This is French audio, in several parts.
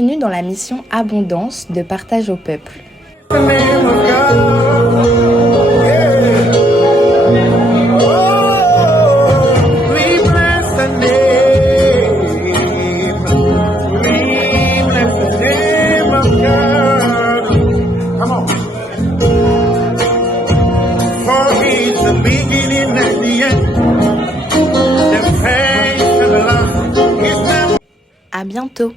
Bienvenue dans la mission Abondance de partage au peuple. À bientôt.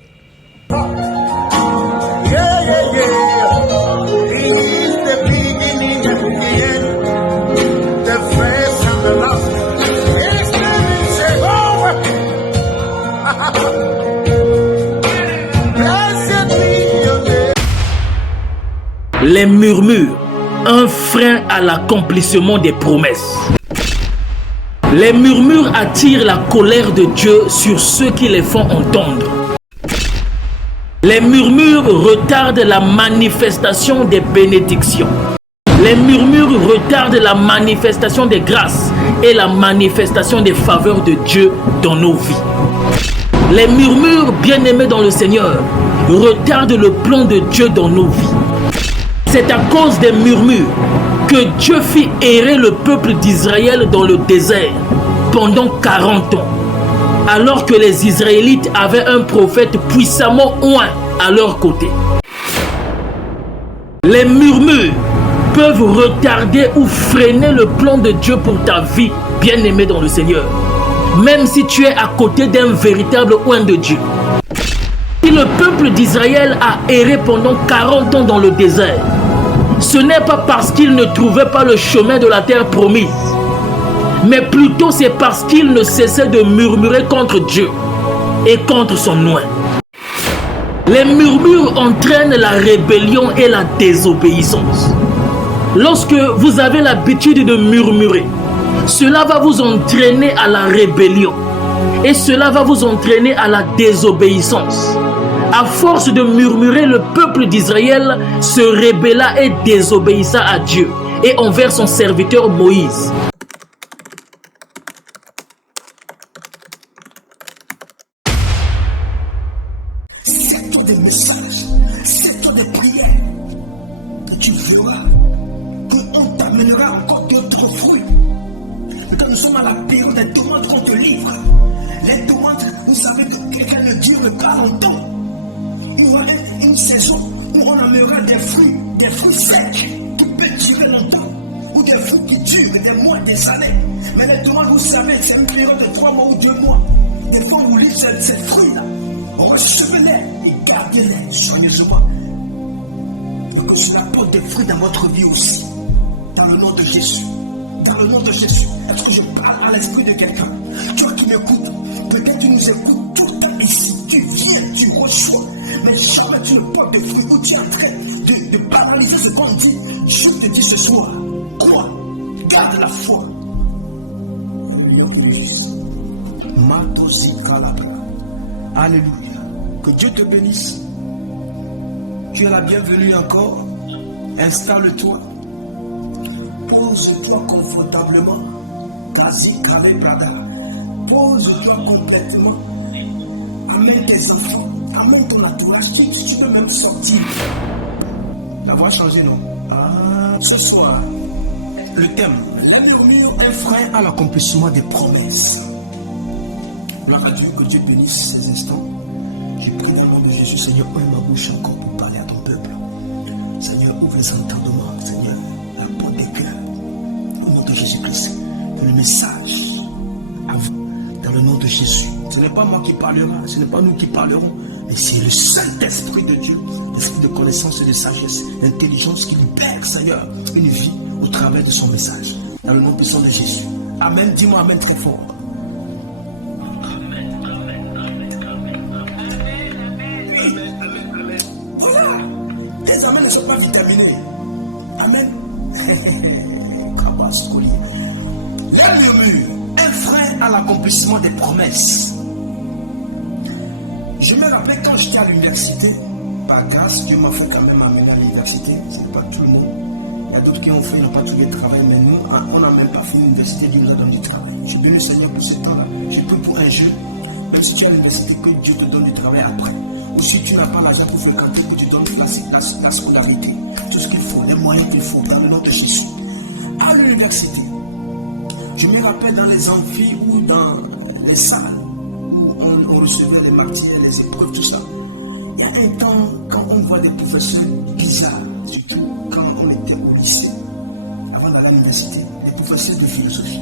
Les murmures, un frein à l'accomplissement des promesses. Les murmures attirent la colère de Dieu sur ceux qui les font entendre. Les murmures retardent la manifestation des bénédictions. Les murmures retardent la manifestation des grâces et la manifestation des faveurs de Dieu dans nos vies. Les murmures, bien-aimés dans le Seigneur, retardent le plan de Dieu dans nos vies. C'est à cause des murmures que Dieu fit errer le peuple d'Israël dans le désert pendant 40 ans, alors que les Israélites avaient un prophète puissamment oint à leur côté. Les murmures peuvent retarder ou freiner le plan de Dieu pour ta vie, bien-aimé dans le Seigneur, même si tu es à côté d'un véritable oint de Dieu. Si le peuple d'Israël a erré pendant 40 ans dans le désert, ce n'est pas parce qu'il ne trouvait pas le chemin de la terre promise, mais plutôt c'est parce qu'il ne cessait de murmurer contre Dieu et contre son oint. Les murmures entraînent la rébellion et la désobéissance. Lorsque vous avez l'habitude de murmurer, cela va vous entraîner à la rébellion et cela va vous entraîner à la désobéissance. À force de murmurer, le peuple d'Israël se rébella et désobéissa à Dieu et envers son serviteur Moïse. C'est tout des messages, c'est tout des prières que tu feras, qu'on t'amènera encore d'autres fruits. Mais quand nous sommes à la période des demandes qu'on te livre, les demandes, vous savez que quelqu'un ne dure pas longtemps. Il y aura une saison où on amènera des fruits secs qui peuvent durer longtemps, ou des fruits qui durent des mois, des années. Mais les demandes, vous savez, c'est une période de 3 mois ou 2 mois. Des fois, on vous livre ces fruits-là. Recevez-les et gardez-les soigneusement. Donc cela porte des fruits dans votre vie aussi. Dans le nom de Jésus. Dans le nom de Jésus. Est-ce que je parle à l'esprit de quelqu'un? Toi qui m'écoutes, peut-être tu nous écoutes tout le temps ici. Tu viens, tu reçois. Mais jamais tu ne portes des fruits où tu es en train de paralyser ce qu'on dit. Je te dis ce soir, crois, garde la foi. Alléluia. Que Dieu te bénisse. Tu es la bienvenue encore. Installe-toi. Pose-toi confortablement. T'assis, travaille, Prada. Pose-toi complètement. Amène tes enfants. Amène ton entourage. Tu peux même sortir. La voix a changé, non? Ce soir, le thème, la murmure, un frein à l'accomplissement des promesses. Gloire à Dieu, que Dieu bénisse ces instants. Je prie dans le nom de Jésus, Seigneur, ouvre ma bouche encore pour parler à ton peuple. Seigneur, ouvre les entendements, Seigneur, la porte des cœurs. Au nom de Jésus-Christ, le message à vous, dans le nom de Jésus. Ce n'est pas moi qui parlera, ce n'est pas nous qui parlerons, mais c'est le Saint-Esprit de Dieu, l'esprit de connaissance et de sagesse, l'intelligence qui libère, Seigneur, une vie au travers de son message. Dans le nom puissant de Jésus. Amen, dis-moi amen très fort. Les amens ne sont pas vitaminés. Amen. La murmure, un frein à l'accomplissement des promesses. Je me rappelle quand j'étais à l'université, par grâce, Dieu m'a fait quand même amener à l'université. Ce n'est pas tout le monde. Il y a d'autres qui ont fait, ils n'ont pas trouvé de travail, mais nous, on n'a même pas fait l'université, Dieu nous a donné du travail. Je suis béni Seigneur pour ce temps-là. Je prie pour un jeune. Même si tu es à l'université, que Dieu te donne du travail après. Vous si tu n'as pas l'argent pour fréquenter, que tu donnes la scolarité, tout ce qu'il faut, les moyens qu'il faut, dans le nom de Jésus. À l'université, je me rappelle dans les amphis ou dans les salles où on recevait les matières, les épreuves, tout ça. Il y a un temps, quand on voit des professeurs bizarres, surtout quand on était au lycée, avant d'aller à l'université, les professeurs de philosophie,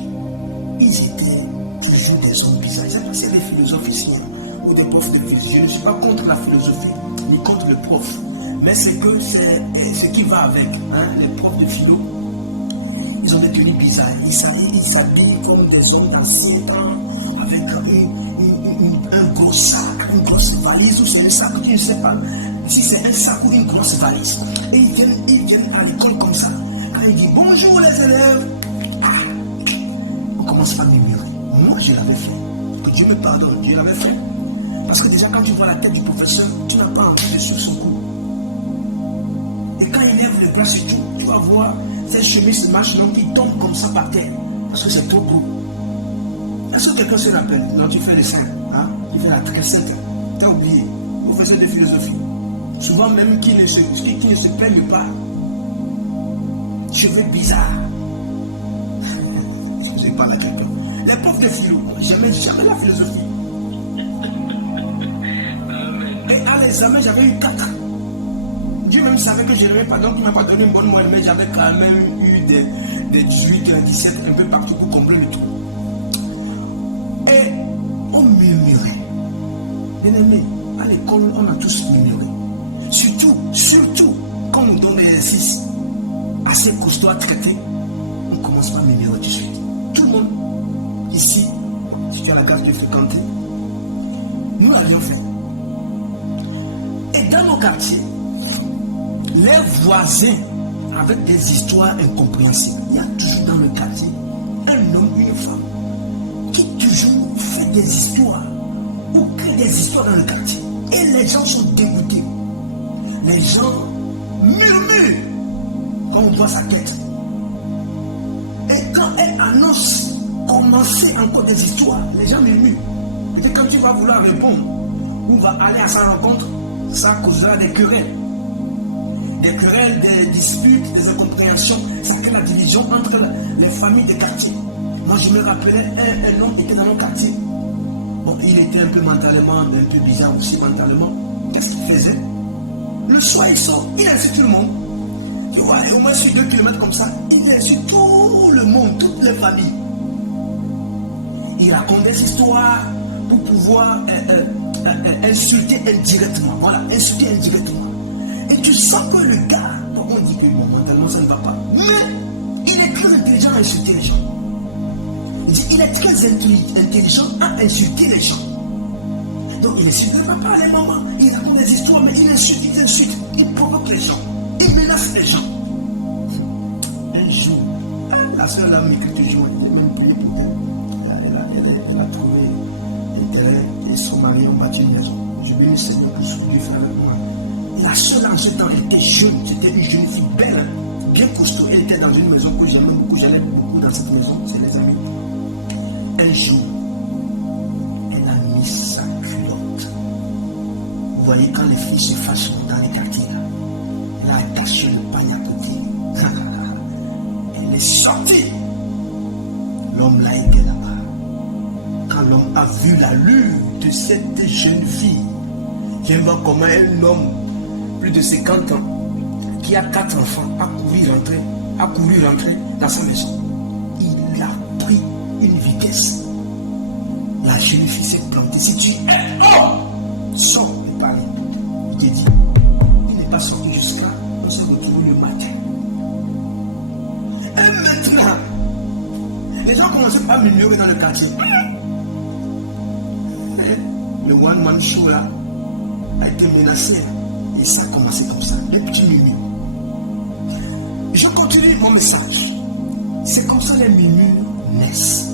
ils étaient toujours des hommes bizarres. C'est des philosophes ici, ou des profs de philosophie. Je ne suis pas contre la philosophie, ni contre le prof, mais c'est que c'est ce qui va avec. Les profs de philo, ils ont des tenues bizarres. Ils s'habillent comme des hommes d'ancien temps, avec un gros sac, une grosse valise, ou c'est un sac, je ne sais pas si c'est un sac ou une grosse valise. Et ils viennent à l'école comme ça. Quand ils disent bonjour les élèves, on commence à murmurer. Moi, je l'avais fait. Que Dieu me pardonne, je l'avais fait. Parce que déjà, quand tu vois la tête du professeur, tu n'as pas envie de suivre son cours. Et quand il lève le bras sur tout, tu vas voir ces chemises machinantes qui tombent comme ça par terre. Parce que c'est trop gros. Est-ce que quelqu'un se rappelle quand tu fais le sein, tu fais la très sainte, tu as oublié, professeur de philosophie. Souvent même qui ne se plaignent pas. Cheveux bizarres. Je ne sais pas la quelqu'un. Les profs de philo, jamais la philosophie. Et à l'examen, j'avais eu 4. Dieu même savait que je n'avais pas, donc il ne m'a pas donné une bonne moyenne, mais j'avais quand même eu des 18, des 17, un peu partout pour combler le tout. Et on murmurait. Bien aimé, à l'école, on a tous murmuré. Surtout, quand on nous donne des exercices assez costauds à traiter, on commence par murmurer tout de suite. Tout le monde, ici, si tu as la carte de fréquenter, nous l'avions fait. Et dans nos quartiers, les voisins avec des histoires incompréhensibles, il y a toujours dans le quartier un homme, une femme qui toujours fait des histoires ou crée des histoires dans le quartier. Et les gens sont dégoûtés. Les gens murmurent quand on voit sa tête. Et quand elle annonce commencer encore des histoires, les gens murmurent. Et quand tu vas vouloir répondre ou va aller à sa rencontre, ça causera des querelles. Des querelles, des disputes, des incompréhensions. Ça crée la division entre les familles des quartiers. Moi, je me rappelais, un homme était dans mon quartier. Bon, il était un peu mentalement, un peu bizarre aussi mentalement. Qu'est-ce qu'il faisait? Le soir, il sort, il insulte tout le monde. Tu vois, au moins sur 2 km comme ça, il insulte tout le monde, toutes les familles. Il raconte des histoires pour pouvoir insulter indirectement. Voilà, insulter indirectement. Et tu sens que le gars, on dit que bon, mentalement ça ne va pas. Mais il est très intelligent à insulter les gens. Il est très intelligent à insulter les gens. Donc il insulte pas les mamans, il raconte des histoires, mais il insulte, il provoque les gens, il menace les gens. Un jour, la seule dame que toujours, il est même plus pour elle. Elle a trouvé des terrains et son mari ont bâti une maison. Je lui ai dit Seigneur pour lui faire la gloire. La seule en ce temps, elle était jeune, c'était une jeune fille belle, bien costaud. Elle était dans une maison que j'aimais beaucoup, j'allais beaucoup dans cette maison, c'est les amis. Un jour, elle a mis sa culotte. Vous voyez, quand les filles se fâchent dans les quartiers, elle a attaché le pagne à côté. Elle est sortie. L'homme là était là-bas. Quand l'homme a vu la lune de cette jeune fille, je vois comment un homme, plus de 50 ans, qui a 4 enfants, a couru rentrer dans sa maison. Il a pris une vitesse. La jeune fille s'est plantée. Si tu es sors de Paris. Il te dit, il n'est pas sorti jusqu'à on se retrouve le matin. Et maintenant, les gens commencent à murmurer dans le quartier. Le one man show là a été menacé. Et ça a commencé comme ça. Les petits murmures. Je continue mon message. C'est comme ça les murmures naissent.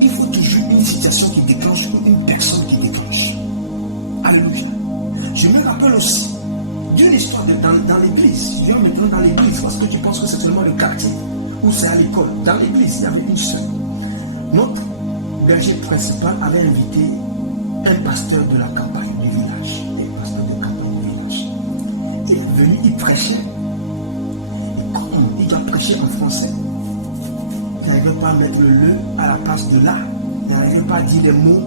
Il faut toujours une situation qui déclenche ou une personne qui déclenche. Alléluia. Je me rappelle aussi d'une histoire dans l'église. Je vais me prendre dans l'église parce que tu penses que c'est seulement le quartier ou c'est à l'école. Dans l'église, il y avait une seule. Notre berger principal avait invité un pasteur de la campagne du village. pas mettre le le à la place de la. N'arrivait pas à dire les mots.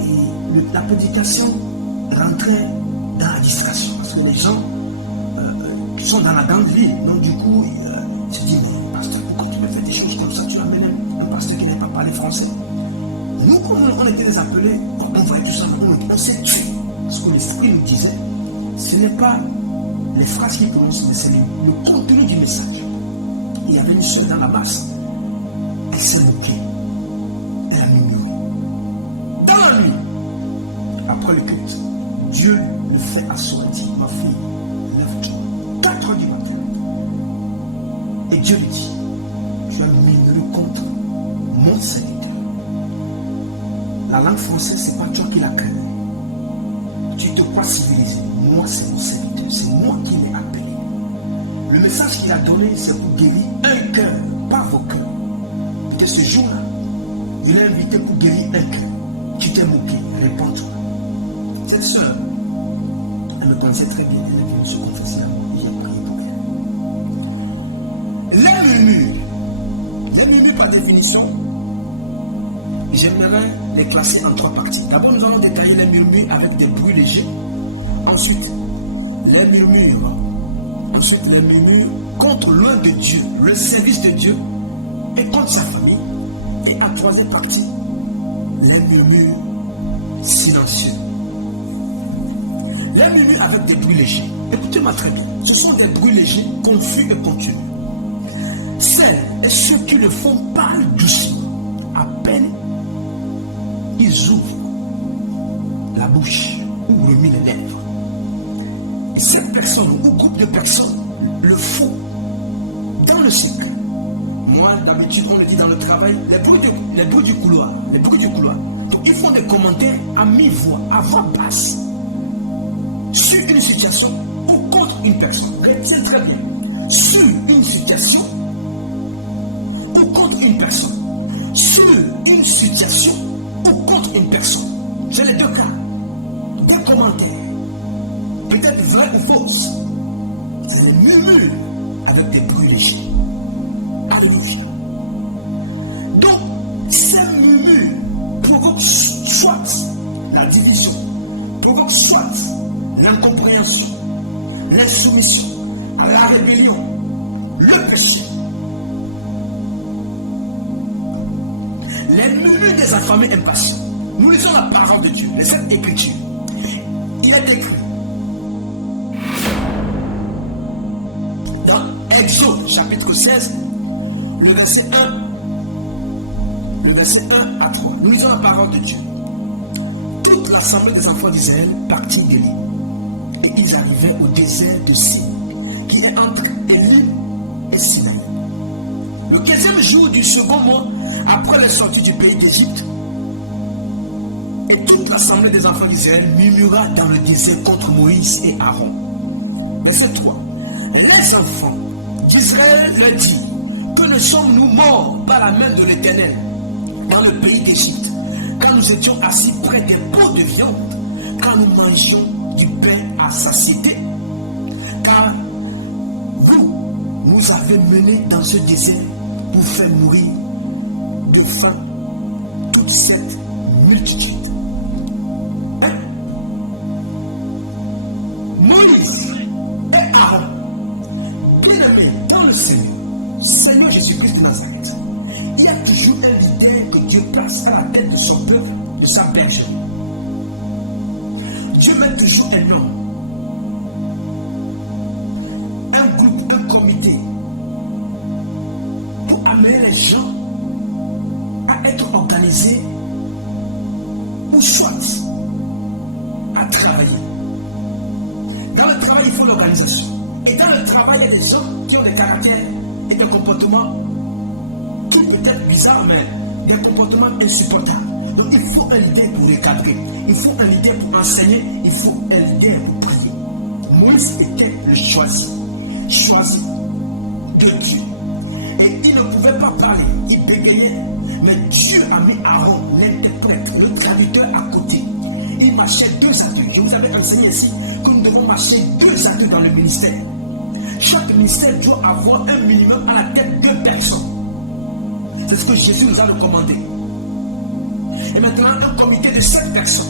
Et la prédication rentrait dans la distraction. Parce que les gens qui sont dans la grande ville, donc du coup, ils se disent, mais pasteur, pourquoi tu me fais des choses comme ça? Tu amènes un pasteur qui n'est pas parlé français. Nous, comme on était les appelés, on voyait tout ça, on s'est tué. Ce que le fruit nous disait, ce n'est pas les phrases qu'il prononce, mais c'est le contenu du message. Il y avait une soeur dans la masse, elle s'est moquée, elle a murmuré. Dans la nuit, après le culte, Dieu nous fait assortir, ma fille, 4 heures du matin. Et Dieu lui dit, tu as murmuré contre mon serviteur. La langue française, ce n'est pas toi qui l'as créée. Tu te crois civilisé. Moi, c'est mon serviteur. C'est moi qui l'ai appelé. Le message qu'il a donné, c'est pour guérir un cœur, pas vos cœurs. Et ce jour-là, il a invité pour guérir un cœur. Tu t'es moqué, réponds-toi. Cette soeur, elle me connaissait très bien. Elle est venue se confesser à moi. J'ai prié pour elle. Les murmures par définition, j'aimerais les classer en 3 parties. D'abord, nous allons détailler les murmures avec des bruits légers. Ensuite, les murmures. Ensuite, les murmures contre l'œuvre de Dieu, le service de Dieu et contre sa famille. Et en 3e partie, les murmures silencieux. Les murmures avec des bruits légers. Écoutez-moi très bien. Ce sont des bruits légers, confus et continus. Celles et ceux qui le font parlent doucement. À peine ils ouvrent la bouche ou remuent les lèvres. Et cette personne ou groupe de personnes le font dans le secret. Moi, d'habitude, on le dit dans le travail, les bruits du couloir. Donc, ils font des commentaires à mi-voix, à voix basse, sur une situation ou contre une personne. C'est très bien. Sur une situation ou contre une personne. Sur une situation ou contre une personne. J'ai les 2 cas. Des commentaires, peut-être vrais ou fausses. C'est des murmures avec des bruits légers. Alléluia. Donc, ces murmures provoquent soit la division, provoquent soit l'incompréhension, l'insoumission, la rébellion, le péché. Les murmures des affamés impatients. Nous lisons la parole de Dieu, les Saintes Écritures. Il est écrit dans Exode chapitre 16, le verset 1 à 3. Nous lisons la parole de Dieu. Toute l'assemblée des enfants d'Israël partit d'Élie. Et ils arrivaient au désert de Sin, qui est entre Élie et Sinaï. Le 15e jour du second mois, après la sortie du pays d'Égypte, et toute l'assemblée des enfants d'Israël murmura dans le désert contre Moïse et Aaron. Verset 3. Les enfants d'Israël leur dit, que ne sommes-nous morts par la main de l'Éternel dans le pays d'Égypte, quand nous étions assis près des pots de viande, quand nous mangions du pain à satiété, car vous nous avez menés dans ce désert pour faire mourir de faim toute cette multitude. Moïse et Aaron, bien-aimés dans le Seigneur Jésus-Christ de Nazareth, il y a toujours un leader que Dieu place à la tête de son peuple, de sa bergerie. Dieu met toujours un homme, un groupe, un comité, pour amener les gens à être organisés ou soit à travailler. Dans le travail, il faut l'organisation. Et dans le travail, il y a des gens qui ont des caractères et des comportements qui peut être bizarres, mais des comportements insupportables. Donc il faut un leader pour recadrer, il faut un leader pour enseigner, il faut un leader pour prier. Moïse était le choisi de Dieu. Et il ne pouvait pas parler, il bégayait, mais Dieu a mis Aaron, l'interprète, le traducteur à côté. Il marchait 2 actes. Je vous avais enseigné ici que nous devons marcher 2 actes dans le ministère. Chaque ministère doit avoir un minimum à la tête de 2 personnes. C'est ce que Jésus nous a recommandé. Et maintenant, un comité de 7 personnes,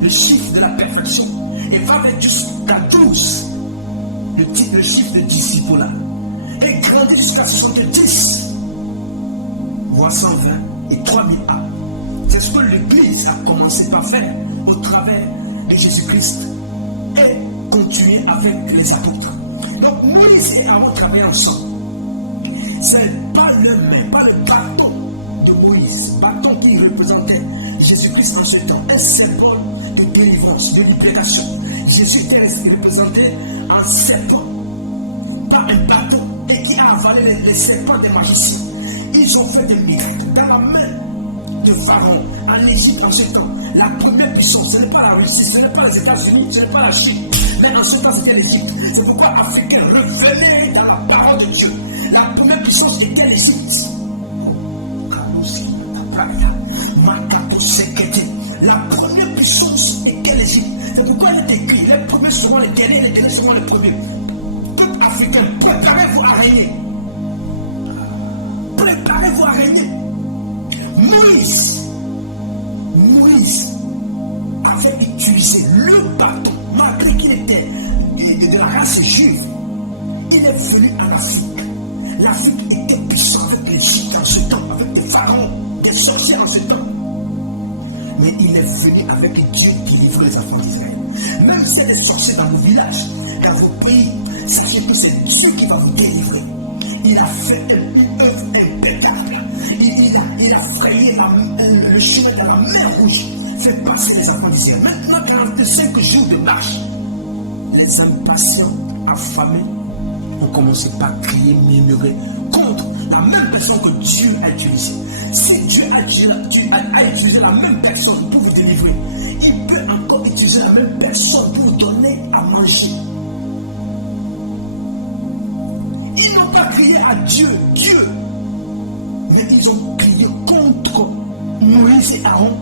le chiffre de la perfection, et va vers jusqu'à 12, le chiffre de disciples là, et grandit jusqu'à 70, voire 120 et 3000 âmes. C'est ce que l'Église a commencé par faire au travers de Jésus-Christ et continuer avec les apôtres. Donc Moïse et Aaron travaillent ensemble. C'est pas le bâton de Moïse, bâton qui représentait Jésus-Christ en ce temps, un symbole de délivrance, de libération. Jésus-Christ représentait un serpent, pas un bâton, et qui a avalé les serpents des magiciens. Ils ont fait des miracles dans la main de Pharaon en Égypte en ce temps. La première puissance, ce n'est pas la Russie, ce n'est pas les États-Unis, ce n'est pas la Chine, mais en ce temps c'était l'Égypte. C'est pourquoi Africains revenaient dans la parole de Dieu. La première puissance était l'Égypte. La première puissance était l'Égypte. C'est pourquoi il est écrit, les premiers seront les derniers, les derniers seront les premiers. Tout Africain, préparez-vous à régner. Préparez-vous à régner. Moïse avait utilisé le bâton, malgré qu'il était de la race juive. Il est venu en Afrique. L'Afrique était puissante avec l'Égypte en ce temps, avec des pharaons, des sorciers en ce temps. Mais il est venu avec Dieu qui livre les enfants d'Israël. Même si c'est des sorciers dans vos villages, dans vos pays, sachez que c'est Dieu qui va vous délivrer. Il a fait une œuvre impeccable. Il a frayé le chemin de la mer rouge, fait passer les enfants d'Israël. Maintenant, 45 jours de marche, les impatients, affamés, ont commencé par crier, murmurer contre la même personne que Dieu a utilisée. Si Dieu a utilisé la même personne pour vous délivrer, il peut encore utiliser la même personne pour vous donner à manger. Ils n'ont pas crié à Dieu, mais ils ont crié contre Moïse et Aaron,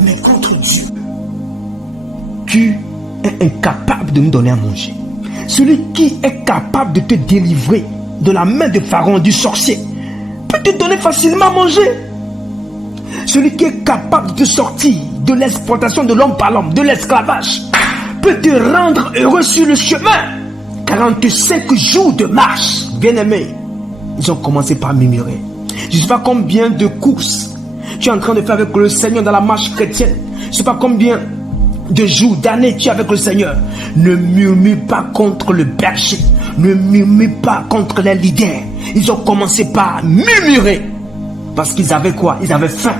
mais contre Dieu. Tu es incapable de nous donner à manger. Celui qui est capable de te délivrer de la main de Pharaon, du sorcier, peut te donner facilement à manger. Celui qui est capable de te sortir de l'exploitation de l'homme par l'homme, de l'esclavage, peut te rendre heureux sur le chemin. 45 jours de marche, bien-aimés. Ils ont commencé par murmurer. Je ne sais pas combien de courses tu es en train de faire avec le Seigneur dans la marche chrétienne. Je ne sais pas combien de jours, d'années tu es avec le Seigneur. Ne murmure pas contre le berger. Ne murmure pas contre les leaders. Ils ont commencé par murmurer. Parce qu'ils avaient quoi? Ils avaient faim.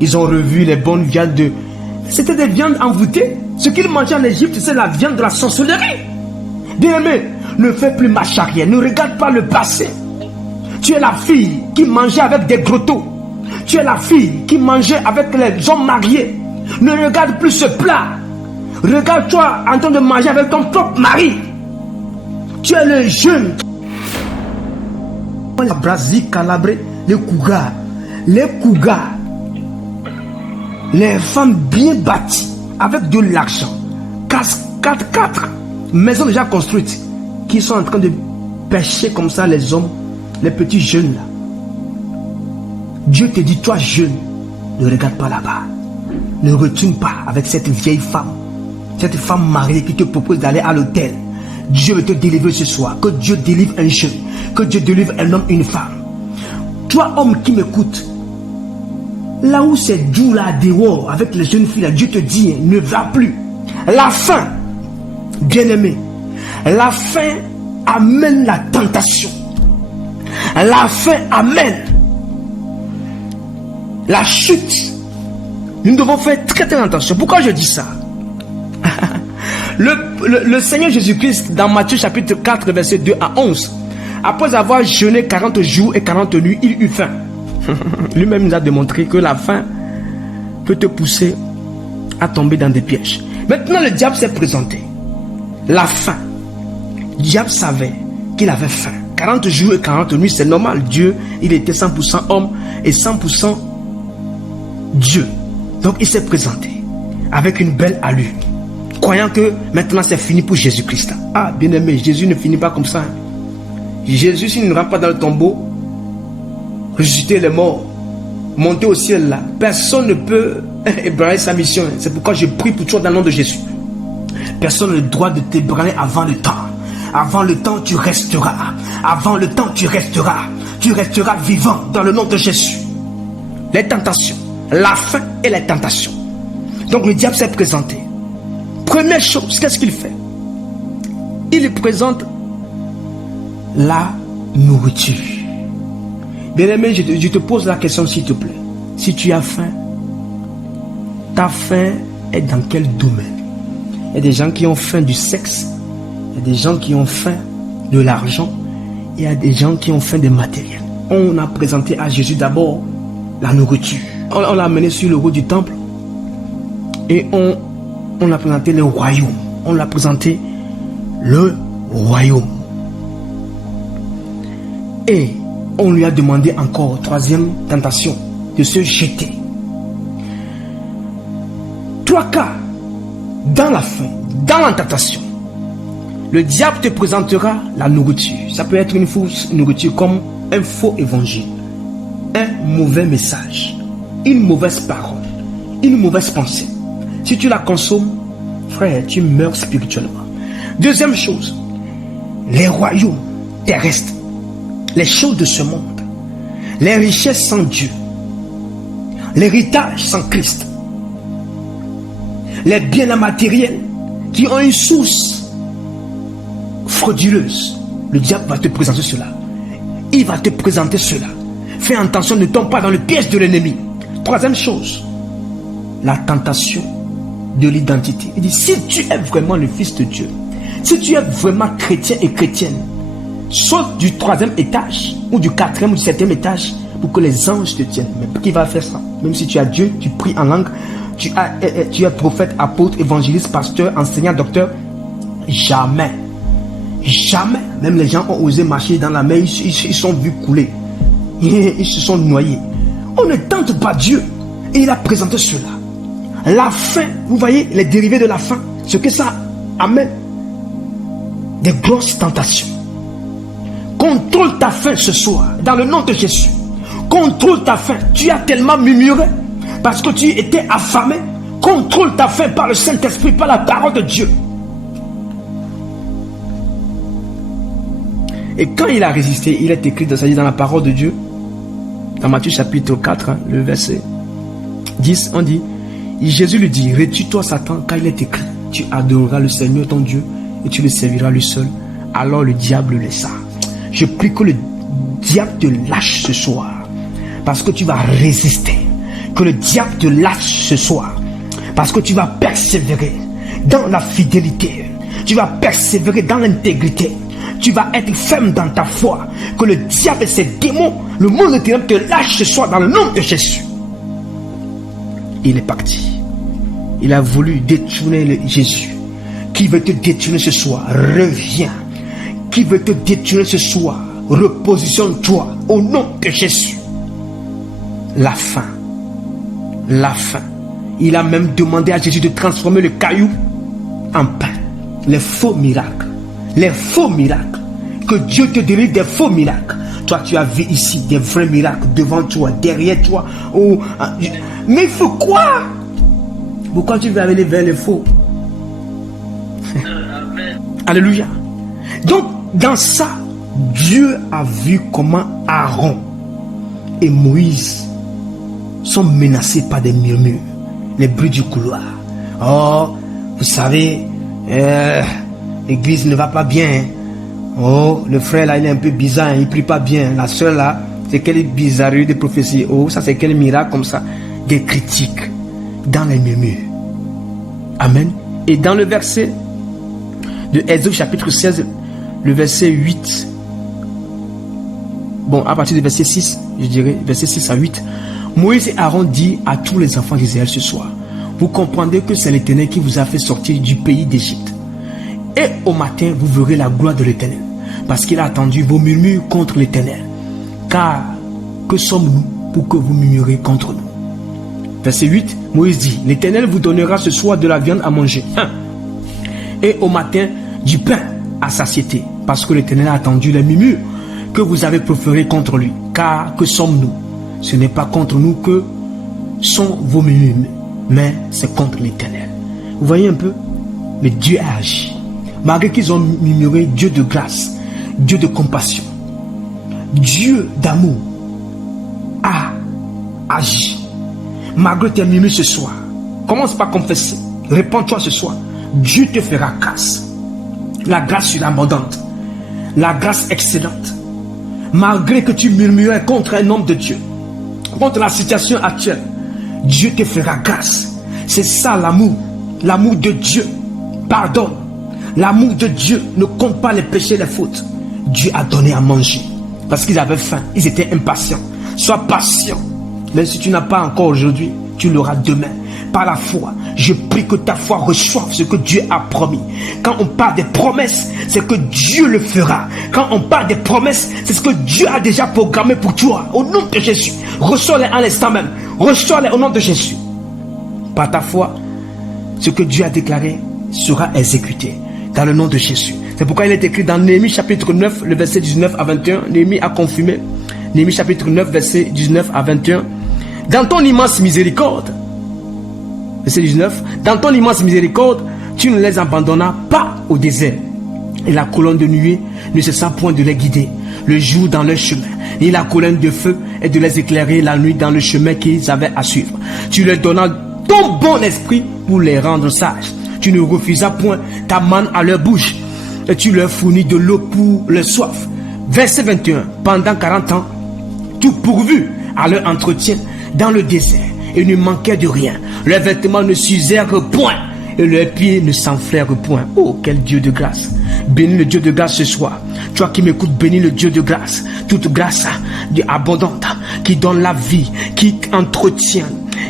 Ils ont revu les bonnes viandes de... C'était des viandes envoûtées. Ce qu'ils mangeaient en Égypte, c'est la viande de la sorcellerie. Bien-aimé, ne fais plus marche arrière. Ne regarde pas le passé. Tu es la fille qui mangeait avec des grottos. Tu es la fille qui mangeait avec les hommes mariés. Ne regarde plus ce plat. Regarde-toi en train de manger avec ton propre mari. Tu es le jeune. La Brasie calabrée, les Kougas. Les femmes bien bâties, avec de l'argent. 4 maisons déjà construites, qui sont en train de pêcher comme ça les hommes, les petits jeunes là. Dieu te dit, toi jeune, ne regarde pas là-bas. Ne retourne pas avec cette vieille femme mariée qui te propose d'aller à l'hôtel. Dieu veut te délivrer ce soir. Que Dieu délivre un jeune, que Dieu délivre un homme, une femme. Toi homme qui m'écoute, là où c'est doux là dehors avec les jeunes filles là, Dieu te dit, ne va plus. La faim, bien-aimé, la faim amène la tentation. La faim amène la chute. Nous devons faire très très attention. Pourquoi je dis ça? Le Seigneur Jésus-Christ, dans Matthieu chapitre 4, verset 2 à 11, après avoir jeûné 40 jours et 40 nuits, il eut faim. Lui-même nous a démontré que la faim peut te pousser à tomber dans des pièges. Maintenant, le diable s'est présenté. La faim. Le diable savait qu'il avait faim. 40 jours et 40 nuits, c'est normal. Dieu, il était 100% homme et 100% Dieu. Donc, il s'est présenté avec une belle allure, croyant que maintenant c'est fini pour Jésus-Christ. Ah, bien aimé, Jésus ne finit pas comme ça. Jésus, s'il ne rentre pas dans le tombeau, ressusciter les morts, monter au ciel là. Personne ne peut ébranler sa mission. C'est pourquoi je prie pour toi dans le nom de Jésus. Personne n'a le droit de t'ébranler avant le temps. Avant le temps, tu resteras. Avant le temps, tu resteras. Tu resteras vivant dans le nom de Jésus. Les tentations, la faim et les tentations. Donc le diable s'est présenté. Première chose, qu'est-ce qu'il fait? Il lui présente la nourriture. Bien-aimé, je te pose la question s'il te plaît. Si tu as faim, ta faim est dans quel domaine? Il y a des gens qui ont faim du sexe. Il y a des gens qui ont faim de l'argent. Il y a des gens qui ont faim de matériel. On a présenté à Jésus d'abord la nourriture. On l'a amené sur le haut du temple. Et on a présenté le royaume. On l'a présenté le royaume. Et on lui a demandé encore, troisième tentation, de se jeter. Trois cas, dans la faim, dans la tentation, le diable te présentera la nourriture. Ça peut être une fausse nourriture comme un faux évangile, un mauvais message, une mauvaise parole, une mauvaise pensée. Si tu la consommes, frère, tu meurs spirituellement. Deuxième chose, les royaumes terrestres, les choses de ce monde, les richesses sans Dieu, l'héritage sans Christ, les biens matériels qui ont une source frauduleuse. Le diable va te présenter cela. Il va te présenter cela. Fais attention, ne tombe pas dans le piège de l'ennemi. Troisième chose, la tentation de l'identité. Il dit, si tu es vraiment le fils de Dieu, si tu es vraiment chrétien et chrétienne, saute du troisième étage ou du quatrième ou du septième étage pour que les anges te tiennent. Mais qui va faire ça? Même si tu as Dieu, tu pries en langue, tu es prophète, apôtre, évangéliste, pasteur, enseignant, docteur, jamais. Jamais. Même les gens ont osé marcher dans la mer, ils sont vus couler. Ils se sont noyés. On ne tente pas Dieu. Et il a présenté cela. La faim, vous voyez les dérivés de la faim, ce que ça amène, des grosses tentations. Contrôle ta faim ce soir, dans le nom de Jésus. Contrôle ta faim. Tu as tellement murmuré parce que tu étais affamé. Contrôle ta faim par le Saint-Esprit, par la parole de Dieu. Et quand il a résisté, il est écrit dans la parole de Dieu, dans Matthieu chapitre 4, le verset 10, on dit, Jésus lui dit, retire-toi Satan, car il est écrit, tu adoreras le Seigneur ton Dieu et tu le serviras lui seul. Alors le diable le laissa. Je prie que le diable te lâche ce soir, parce que tu vas résister. Que le diable te lâche ce soir, parce que tu vas persévérer dans la fidélité. Tu vas persévérer dans l'intégrité. Tu vas être ferme dans ta foi. Que le diable et ses démons, le monde de ténèbres te lâche ce soir dans le nom de Jésus. Il est parti. Il a voulu détourner Jésus. Qui veut te détourner ce soir? Reviens. Qui veut te détourner ce soir? Repositionne-toi au nom de Jésus. La faim. La faim. Il a même demandé à Jésus de transformer le caillou en pain. Les faux miracles. Les faux miracles. Que Dieu te délivre des faux miracles. Toi, tu as vu ici des vrais miracles devant toi, derrière toi. Oh, mais il faut quoi? Pourquoi tu veux aller vers les faux? Alléluia. Donc, dans ça, Dieu a vu comment Aaron et Moïse sont menacés par des murmures, les bruits du couloir. Oh, vous savez, l'église ne va pas bien. Oh, le frère là, il est un peu bizarre, il prie pas bien. La soeur là, c'est quelle bizarrerie de prophétie. Oh, ça c'est quel miracle comme ça. Des critiques dans les murmures. Amen. Et dans le verset de Exode chapitre 16, le verset 8. Bon, à partir du verset 6, je dirais, verset 6 à 8. Moïse et Aaron dit à tous les enfants d'Israël ce soir, vous comprendrez que c'est l'Éternel qui vous a fait sortir du pays d'Égypte. Et au matin, vous verrez la gloire de l'Éternel, parce qu'il a attendu vos murmures contre l'Éternel. Car que sommes-nous pour que vous murmurez contre nous? Verset 8, Moïse dit, l'Éternel vous donnera ce soir de la viande à manger. Et au matin, du pain à satiété, parce que l'Éternel a attendu les murmures que vous avez proférés contre lui. Car que sommes-nous? Ce n'est pas contre nous que sont vos murmures, mais c'est contre l'Éternel. Vous voyez un peu? Mais Dieu a agi. Malgré qu'ils ont murmuré, Dieu de grâce, Dieu de compassion, Dieu d'amour a agi. Malgré tes murmures ce soir, commence par confesser. Répands-toi ce soir. Dieu te fera grâce. La grâce surabondante. La grâce excellente. Malgré que tu murmurais contre un homme de Dieu, contre la situation actuelle, Dieu te fera grâce. C'est ça l'amour. L'amour de Dieu pardonne. L'amour de Dieu ne compte pas les péchés et les fautes. Dieu a donné à manger. Parce qu'ils avaient faim. Ils étaient impatients. Sois patient. Même si tu n'as pas encore aujourd'hui, tu l'auras demain. Par la foi, je prie que ta foi reçoive ce que Dieu a promis. Quand on parle des promesses, c'est que Dieu le fera. Quand on parle des promesses, c'est ce que Dieu a déjà programmé pour toi. Au nom de Jésus, reçois-les à l'instant même. Reçois-les au nom de Jésus. Par ta foi, ce que Dieu a déclaré sera exécuté. Dans le nom de Jésus. C'est pourquoi il est écrit dans Néhémie chapitre 9, le verset 19 à 21. Néhémie a confirmé. Néhémie chapitre 9, verset 19 à 21. Dans ton immense miséricorde, verset 19, dans ton immense miséricorde, tu ne les abandonnas pas au désert. Et la colonne de nuée ne cessa point de les guider, le jour dans leur chemin, ni la colonne de feu et de les éclairer la nuit dans le chemin qu'ils avaient à suivre. Tu leur donnas ton bon esprit pour les rendre sages. Tu ne refusas point ta manne à leur bouche, et tu leur fournis de l'eau pour leur soif. Verset 21, pendant 40 ans, tout pourvu à leur entretien dans le désert, et ne manquait de rien. Leurs vêtements ne s'usèrent point, et leurs pieds ne s'enflèrent point. Oh, quel Dieu de grâce! Bénis le Dieu de grâce ce soir. Toi qui m'écoutes, bénis le Dieu de grâce. Toute grâce abondante, qui donne la vie, qui entretient,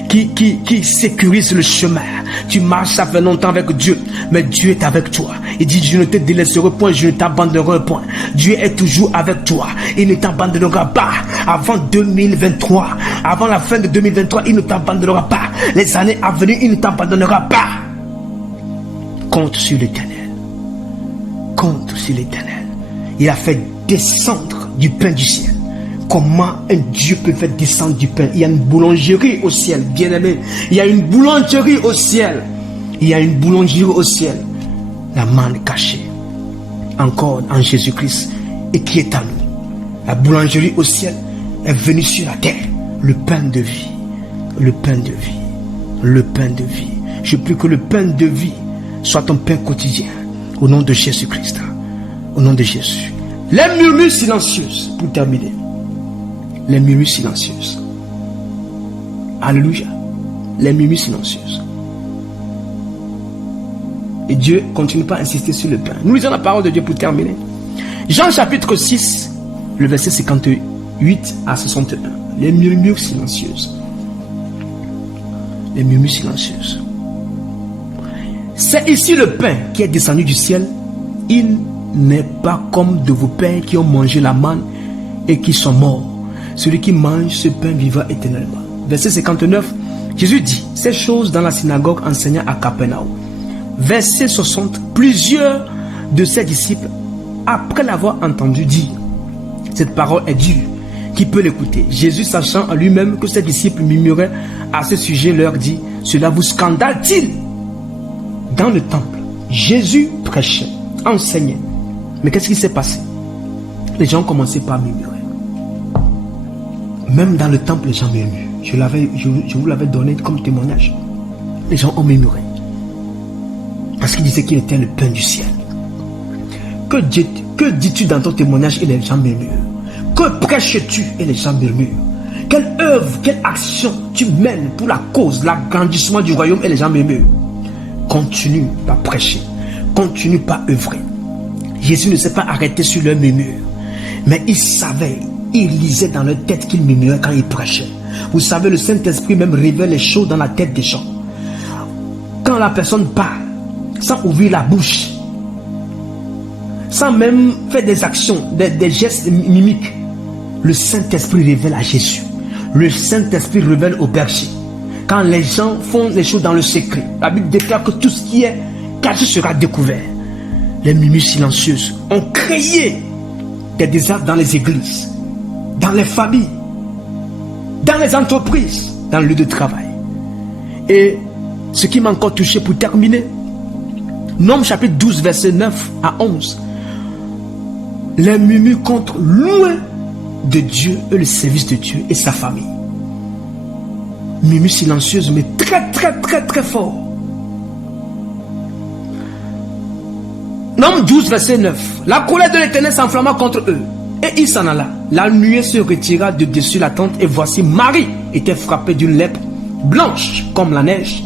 qui sécurise le chemin. Tu marches, ça fait longtemps avec Dieu, mais Dieu est avec toi. Il dit, je ne te délaisserai point, je ne t'abandonnerai point. Dieu est toujours avec toi. Il ne t'abandonnera pas. Avant 2023, avant la fin de 2023, il ne t'abandonnera pas. Les années à venir, il ne t'abandonnera pas. Compte sur l'Éternel. Compte sur l'Éternel. Il a fait descendre du pain du ciel. Comment un Dieu peut faire descendre du pain? Il y a une boulangerie au ciel, bien aimé. Il y a une boulangerie au ciel. Il y a une boulangerie au ciel. La manne cachée, encore en Jésus-Christ, et qui est à nous. La boulangerie au ciel est venue sur la terre. Le pain de vie. Le pain de vie. Le pain de vie. Je prie que le pain de vie soit ton pain quotidien. Au nom de Jésus-Christ. Au nom de Jésus. Les murmures silencieuses, pour terminer. Les murmures silencieuses. Alléluia. Les murmures silencieuses. Et Dieu continue pas à insister sur le pain. Nous lisons la parole de Dieu pour terminer. Jean chapitre 6, le verset 58 à 61. Les murmures silencieuses. Les murmures silencieuses. C'est ici le pain qui est descendu du ciel. Il n'est pas comme de vos pères qui ont mangé la manne et qui sont morts. Celui qui mange ce pain vivra éternellement. Verset 59. Jésus dit ces choses dans la synagogue enseignant à Capernaum. Verset 60. Plusieurs de ses disciples, après l'avoir entendu dire, cette parole est dure, qui peut l'écouter? Jésus, sachant en lui-même que ses disciples murmuraient à ce sujet, leur dit, cela vous scandale-t-il? Dans le temple, Jésus prêchait, enseignait. Mais qu'est-ce qui s'est passé? Les gens commençaient par murmurer. Même dans le temple, les gens murmurent. Je vous l'avais donné comme témoignage. Les gens ont murmuré. Parce qu'il disait qu'il était le pain du ciel. Que dis-tu dans ton témoignage et les gens murmurent? Que prêches-tu et les gens murmurent? Quelle œuvre, quelle action tu mènes pour la cause, l'agrandissement du royaume et les gens murmurent? Continue par prêcher. Continue par œuvrer. Jésus ne s'est pas arrêté sur leur murmure. Mais il savait, il lisait dans leur tête qu'ils murmuraient quand ils prêchaient. Vous savez, le Saint-Esprit même révèle les choses dans la tête des gens. Quand la personne parle, sans ouvrir la bouche, sans même faire des actions, des gestes mimiques, le Saint-Esprit révèle à Jésus. Le Saint-Esprit révèle au berger. Quand les gens font les choses dans le secret, la Bible déclare que tout ce qui est caché sera découvert. Les murmures silencieuses ont créé des désastres dans les églises, dans les familles, dans les entreprises, dans le lieu de travail. Et ce qui m'a encore touché pour terminer, Nombres chapitre 12, verset 9 à 11. Les murmures contre loin de Dieu et le service de Dieu et sa famille. Murmures silencieuses mais très fort. Nombres 12, verset 9. La colère de l'Éternel s'enflamma contre eux. Et il s'en alla. La nuée se retira de dessus la tente. Et voici, Marie était frappée d'une lèpre blanche comme la neige.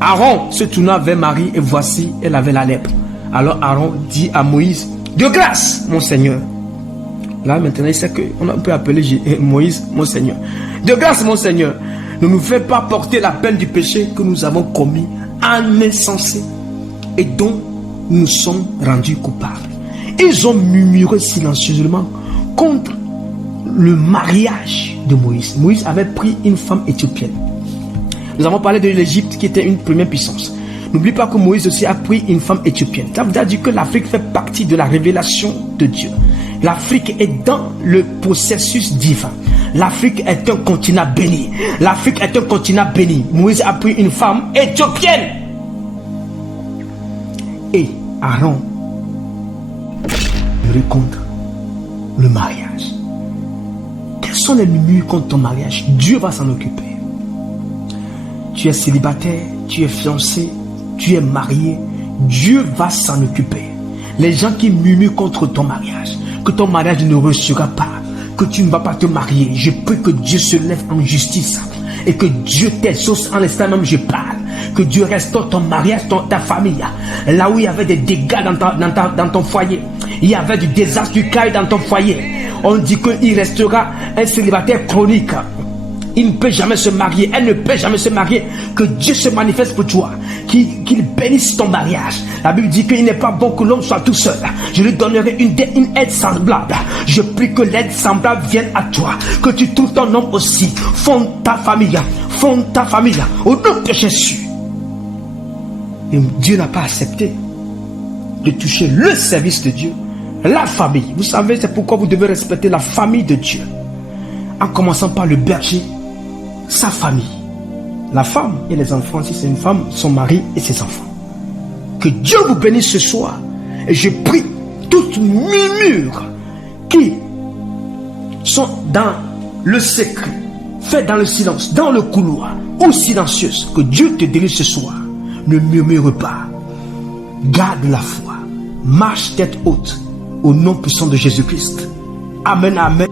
Aaron se tourna vers Marie. Et voici, elle avait la lèpre. Alors Aaron dit à Moïse, de grâce, mon Seigneur. Là maintenant, il sait qu'on peut appeler Moïse, mon Seigneur. De grâce, mon Seigneur. Ne nous fais pas porter la peine du péché que nous avons commis en insensé et dont nous sommes rendus coupables. Ils ont murmuré silencieusement contre le mariage de Moïse. Moïse avait pris une femme éthiopienne. Nous avons parlé de l'Égypte qui était une première puissance. N'oublie pas que Moïse aussi a pris une femme éthiopienne. Ça veut dire que l'Afrique fait partie de la révélation de Dieu. L'Afrique est dans le processus divin. L'Afrique est un continent béni. L'Afrique est un continent béni. Moïse a pris une femme éthiopienne. Et Aaron murmure contre le mariage. Quels sont les murmures contre ton mariage? Dieu va s'en occuper. Tu es célibataire, tu es fiancé, tu es marié, Dieu va s'en occuper. Les gens qui murmurent contre ton mariage, que ton mariage ne réussira pas, que tu ne vas pas te marier, je prie que Dieu se lève en justice et que Dieu t'exauce en l'instant même je parle. Que Dieu restaure ton mariage, ta famille. Là où il y avait des dégâts dans ton foyer, il y avait du désastre, du chaos dans ton foyer. On dit qu'il restera un célibataire chronique. Il ne peut jamais se marier, elle ne peut jamais se marier. Que Dieu se manifeste pour toi, qu'il bénisse ton mariage. La Bible dit qu'il n'est pas bon que l'homme soit tout seul. Je lui donnerai une aide semblable. Je prie que l'aide semblable vienne à toi. Que tu trouves ton homme aussi. Fonde ta famille au nom de Jésus. Et Dieu n'a pas accepté de toucher le service de Dieu, la famille. Vous savez, c'est pourquoi vous devez respecter la famille de Dieu. En commençant par le berger, sa famille. La femme et les enfants, si c'est une femme, son mari et ses enfants. Que Dieu vous bénisse ce soir. Et je prie toutes murmures qui sont dans le secret, fait dans le silence, dans le couloir, ou silencieuse. Que Dieu te délivre ce soir. Ne murmure pas. Garde la foi. Marche tête haute. Au nom puissant de Jésus-Christ. Amen, amen.